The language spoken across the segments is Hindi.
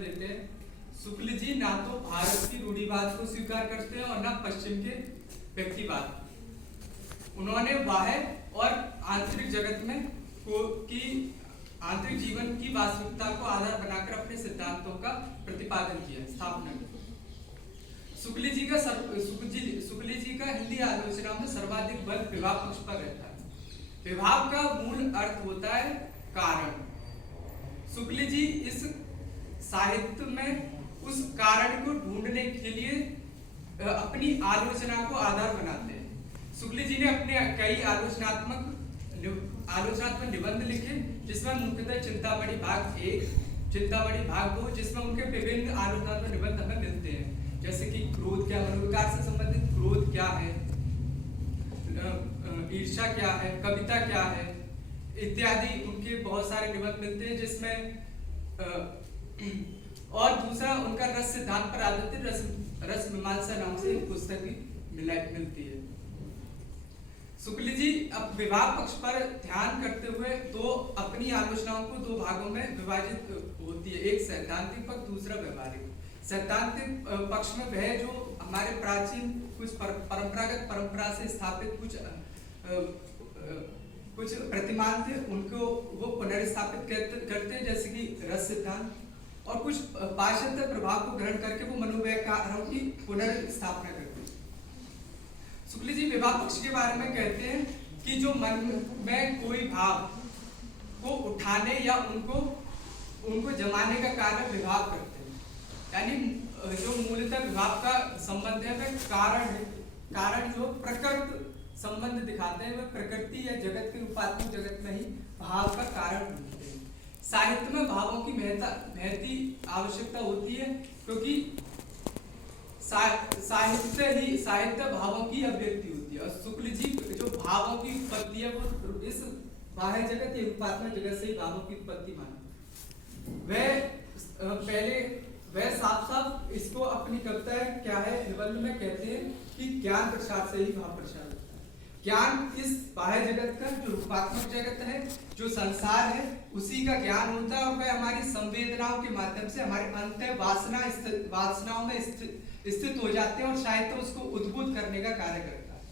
देते हैं। शुक्ल जी ना तो भारत की रूढ़िवाद को स्वीकार करते हैं और ना पश्चिम के व्यक्तिवाद। उन्होंने बाह्य और आंतरिक जगत में की आंतरिक जीवन की वास्तविकता को आधार बनाकर अपने सिद्धांतों का प्रतिपादन किया, स्थापना की। शुक्ल जी का हिंदी आलोचना में सर्वाधिक बल विभाव पक्ष पर रहता है। विभाव का मूल अर्थ होता है कारण। शुक्ल जी इस साहित्य में उस कारण को ढूंढने के लिए अपनी आलोचना को आधार बनाते हैं। शुक्ल जी ने अपने कई आलोचनात्मक निबंध लिखे, जिसमें मुख्यतः चिंतामणि भाग 1, चिंतामणि भाग 2, जिसमें उनके विभिन्न आलोचनात्मक निबंध हमें मिलते हैं, जैसे कि क्रोध क्या, मनोविकार से संबंधित क्रोध क्या है, ईर्ष्या क्या है, कविता क्या है इत्यादि उनके बहुत सारे निबंध मिलते हैं। जिसमें और दूसरा उनका रस सिद्धांत पर आधारित रस मीमांसा नाम से एक पुस्तक भी मिलती है। शुक्ल जी अब विभाव पक्ष पर ध्यान करते हुए अपनी आलोचनाओं को दो भागों में विभाजित होती है, एक सैद्धांतिक पक्ष, दूसरा व्यवहारिक। सैद्धांतिक पक्ष में वह जो हमारे प्राचीन कुछ परंपरागत परंपरा से स्थापित कुछ प्रतिमान थे, उनको वो पुनर्स्थापित करते हैं, जैसे कि रस सिद्धांत, और कुछ पाश्चात्य प्रभाव को ग्रहण करके वो मनोव्यवहारों की पुनर्स्थापना करते हैं। शुक्ल जी विभाव पक्ष के बारे में कहते हैं कि जो मन में कोई भाव को उठाने या उनको जमाने का कार्य विभाव करते हैं, यानी जो मूलतः विभाव का संबंध है वह कारण जो प्रकृति संबंध दिखाते हैं, वह प्रकृति या जगत के रूपात्मक जगत में ही भाव का कारण होते हैं। साहित्य में भावों की महती आवश्यकता होती है, क्योंकि साहित्य भावों की अभिव्यक्ति होती है, और शुक्ल जी जो भावों की उत्पत्ति है वो इस बाह्य जगत या रूपात्मक जगत से ही भावों की उत्पत्ति मानते हैं। वह साफ इसको अपनी कविता क्या है निबंध में कहते हैं कि ज्ञान प्रसार से ही भाव प्रसार होता है। ज्ञान इस बाह्य जगत का जो रूपात्मक जगत है, जो संसार है, उसी का ज्ञान होता है, और वह हमारी संवेदनाओं के माध्यम से हमारे अंतः वासनाओं में स्थित हो जाते हैं और शायद तो उसको उद्भूत करने का कार्य करता है।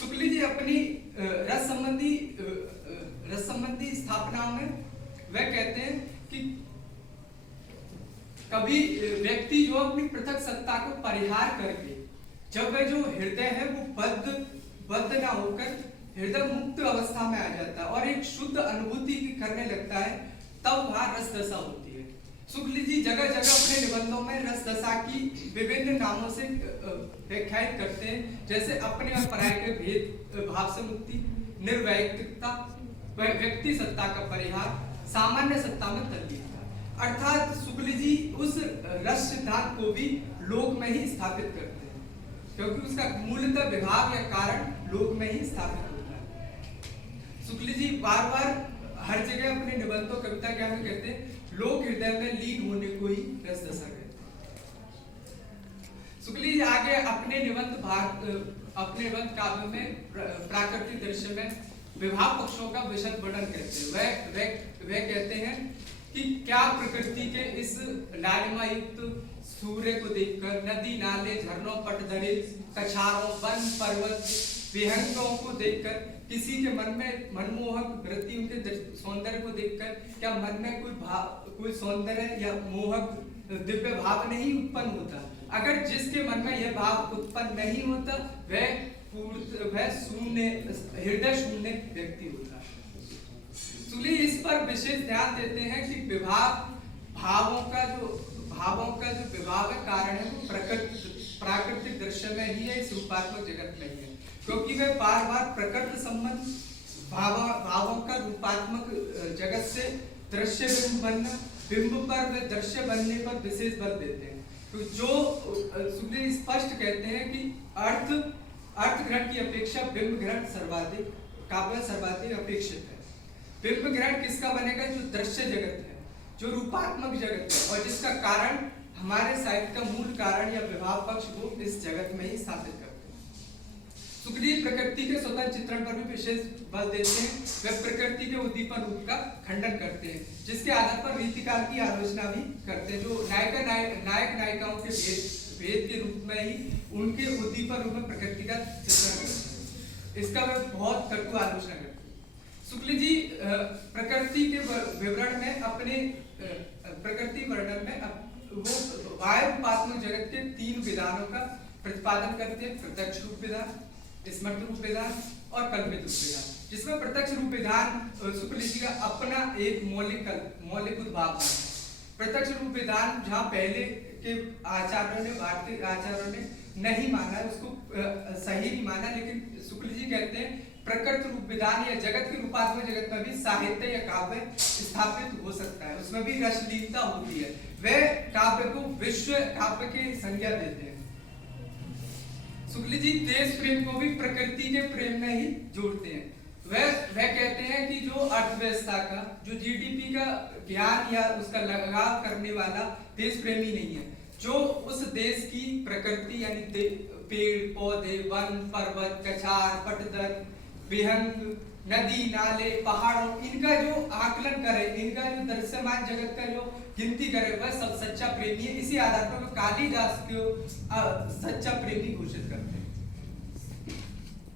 शुक्ल जी अपनी रस संबंधी स्थापनाओं में वह कहते हैं कि कभी व्यक्ति जो अपनी पृथक सत्ता को परिहार करके जब वह जो हृदय है वो बद्ध ना होकर हृदय मुक्त अवस्था में आ जाता है और एक शुद्ध अनुभूति करने लगता है, तब वहां रस दशा होती है। शुक्ल जी जगह जगह अपने निबंधों में रस दशा की विभिन्न नामों से व्याख्यायित करते हैं, जैसे अपने और पराये के भेद भाव से मुक्ति, निर्वैयक्तिकता, व्यक्ति सत्ता का परिहार, सामान्य सत्ता में तल्लीनता। अर्थात शुक्ल जी उस रस सिद्धांत को भी लोक में ही स्थापित करते हैं, क्योंकि उसका मूलतः विभाव या कारण लोक में ही स्थापित होता है। शुक्ल जी बार बार हर जगह अपने निबंधों कविता क्या में कहते हैं, लोक हृदय में लीन होने को ही रस दशा कहते हैं। शुक्ल जी आगे अपने निबंध काव्य में प्राकृतिक दृश्य में विभाव पक्षों का विशद वर्णन करते हैं। वह कहते हैं कि क्या प्रकृति के इस लालिमा युक्त सूर्य को देखकर, नदी नाले झरनों पटदरे कछारों वन पर्वत विहंगों को देखकर किसी के मन में मनमोहक वृत्ति, उनके सौंदर्य को देखकर क्या मन में कोई सौंदर्य या मोहक दिव्य भाव नहीं उत्पन्न होता? अगर जिसके मन में यह भाव उत्पन्न नहीं होता वह शून्य, हृदय शून्य व्यक्ति होता है। इस पर विशेष ध्यान देते हैं कि भावों का जो विभाव है कारण है वो प्राकृतिक दृश्य में ही है, इस रूपात्मक जगत में ही है, क्योंकि वे बार बार प्रकृति संबंध भावों का रूपात्मक जगत से दृश्य बिंब पर वे दृश्य बनने पर विशेष बल देते हैं। तो जो स्पष्ट कहते हैं कि अर्थ ग्रहण की अपेक्षा बिंब ग्रहण सर्वाधिक अपेक्षित है। बिंब ग्रहण किसका बनेगा? जो दृश्य जगत है, जो रूपात्मक जगत है, और जिसका कारण हमारे साहित्य का मूल कारण या विभाव पक्ष को इस जगत में ही स्थापित करते हैं। शुक्ल जी प्रकृति के स्वतंत्र चित्रण पर भी विशेष बल देते हैं। वे प्रकृति के उद्दीपन रूप का खंडन करते हैं, जिसके आधार पर रीतिकाल की आलोचना भी करते हैं। जो नायक नायिकाओं के भेद के रूप में ही उनके उद्दीपन रूप में प्रकृति का चित्रण करते हैं। इसका वे बहुत कटु आलोचना करते हैं। शुक्ल जी प्रकृति के विवरण में अपने प्रकृति वर्णन में वो वायुपात्मक जगत के 3 विधानों का प्रतिपादन करते हैं। प्रत्यक्ष रूप विधान, स्मृत रूप विधान और कल्पित रूप विधान, जिसमें प्रत्यक्ष रूप विधान शुक्ल जी का अपना एक मौलिक उद्भावना है। प्रत्यक्ष रूप विधान जहाँ पहले के आचार्यों ने, भारतीय आचार्यों ने नहीं माना, उसको सही नहीं माना, लेकिन शुक्ल जी कहते हैं प्रकृत रूप विधान या जगत के रूपात्मक जगत में भी साहित्य या काव्य स्थापित हो सकता है, उसमें भी रसलीनता होती है। वे काव्य को विश्व काव्य की संज्ञा देते हैं। शुक्ल जी देश प्रेम को भी प्रकृति के प्रेम में ही जोड़ते हैं। वह कहते हैं कि जो अर्थव्यवस्था का, जो जीडीपी का ज्ञान या उसका लगाव करने वाला देश प्रेमी नहीं है, जो उस देश की प्रकृति यानी पेड़ पौधे, वन पर्वत, कछार, पटदर, विहंग, नदी नाले, पहाड़ों, इनका जो आकलन करे, इनका जो दृश्यमान जगत का जो गिनती करे, वह सब सच्चा प्रेमी है। इसी आधार पर वो कालिदास को सच्चा प्रेमी घोषित करते हैं।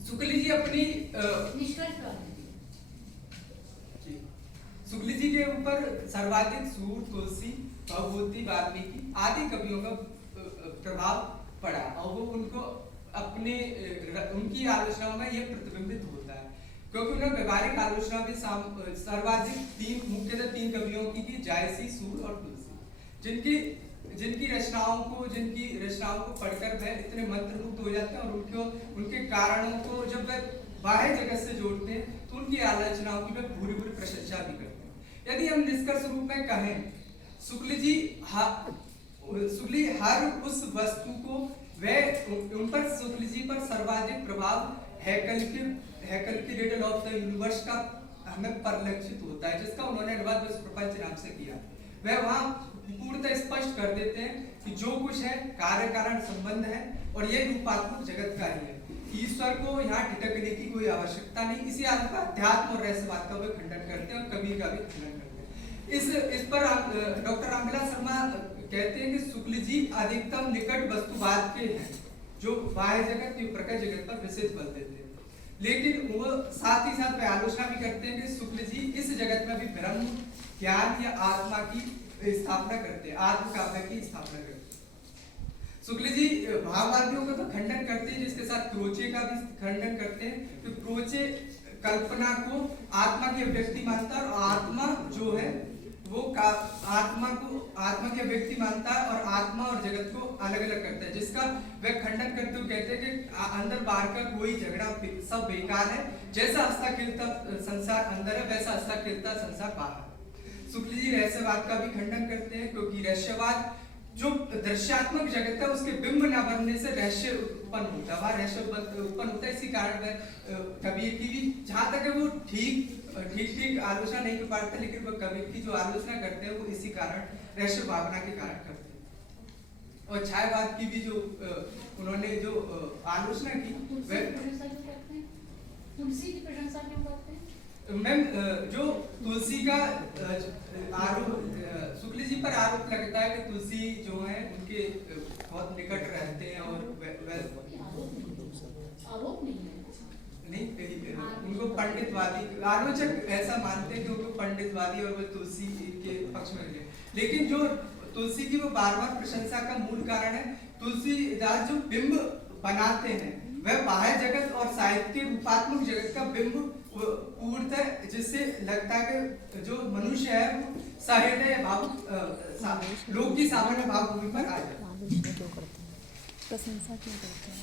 शुक्ल जी अपनी शुक्ल जी के ऊपर सर्वाधिक सूर, तुलसी, भवभूति, वाल्मीकि आदि कवियों का प्रभाव पड़ा और वो उनको अपने उनकी आलोचनाओं में यह प्रतिबिंबित होता है, क्योंकि उन्होंने व्यवहारिक आलोचना भी सर्वाधिक मुख्यतः 3 कवियों की जायसी, सूर और तुलसी, जिनकी रचनाओं को पढ़कर वह इतने मंत्रमुग्ध हो जाते हैं और उनके कारणों को जब वह बाह्य जगत से जोड़ते हैं तो उनकी आलोचनाओं की वह भूरी प्रशंसा भी करते हैं। यदि हम निष्कर्ष रूप में कहें, शुक्ल जी हर उस वस्तु को उन पर शुक्ल जी पर सर्वाधिक प्रभाव हैकल की रिडल ऑफ द यूनिवर्स का हमें परिलक्षित होता है, जिसका उन्होंने अनुवाद विश्व प्रपंच नाम से किया। वह वहां पूर्णतः स्पष्ट कर देते हैं कि जो कुछ है कार्य कारण संबंध है और यह रूपात्मक जगत का ही है। ईश्वर को यहाँ टिटकने की कोई आवश्यकता नहीं। इसी आधार पर अध्यात्म और रहस्यवाद का वे खंडन करते हैं और कबीर का भी खंडन करते हैं। इस पर डॉक्टर रामविलास शर्मा कहते हैं कि शुक्ल जी अधिकतम निकट वस्तुवाद के हैं, जो बाह्य जगत की प्रकट जगत पर विशेष बल देते हैं, लेकिन वो साथ ही साथ आलोचना भी करते हैं कि शुक्ल जी इस जगत में भी ब्रह्म ज्ञान या आत्मा की स्थापना करते हैं, आत्म काव्य की स्थापना करते हैं। शुक्ल जी भाववादियों का तो खंडन करते हैं, जिसके साथ क्रोचे का भी खंडन करते हैं कि क्रोचे कल्पना को आत्मा की अभिव्यक्ति मानता है और आत्मा जो है वो आत्मा की अभिव्यक्ति मानता है और आत्मा और जगत को अलग अलग करता है, जिसका वह खंडन करते हुए कहते हैं कि अंदर बाहर का कोई झगड़ा सब बेकार है। जैसा हंसता खेलता संसार अंदर है, वैसा हंसता खेलता संसार बाहर है। शुक्ल जी रहस्यवाद का भी खंडन करते हैं, क्योंकि रहस्यवाद जो दृश्यात्मक जगत है उसके बिंब न बनने से रहस्य उत्पन्न होता है, वह रहस्य उत्पन्न होता है। इसी कारण कबीर की भी जहाँ तक है वो ठीक आलोचना नहीं कर पाते, लेकिन वो कबीर की जो आलोचना करते हैं वो इसी कारण रहस्य भावना के कारण करते हैं। और छायावाद की भी जो उन्होंने जो आलोचना की, तुलसी की प्रशंसा क्यों करते हैं? मैम जो तुलसी का आरोप शुक्ल जी पर आरोप लगता है कि तुलसी जो है उनके बहुत निकट रहते हैं और आरोप नहीं उनको पंडितवादी आलोचक ऐसा मानते हैं कि उनको पंडितवादी और वो तुलसी के पक्ष में रहे। लेकिन जो तुलसी की वो बार बार प्रशंसा का मूल कारण है, तुलसीदास जो बिंब बनाते हैं वह बाह्य जगत और साहित्य रूपात्मक जगत का बिंब पूर्णतः, जिससे लगता है कि जो मनुष्य है वो साहित्य भाव लोक की सामान्य भाव भूमि पर आ जाए। प्रशंसा क्यों करते हैं?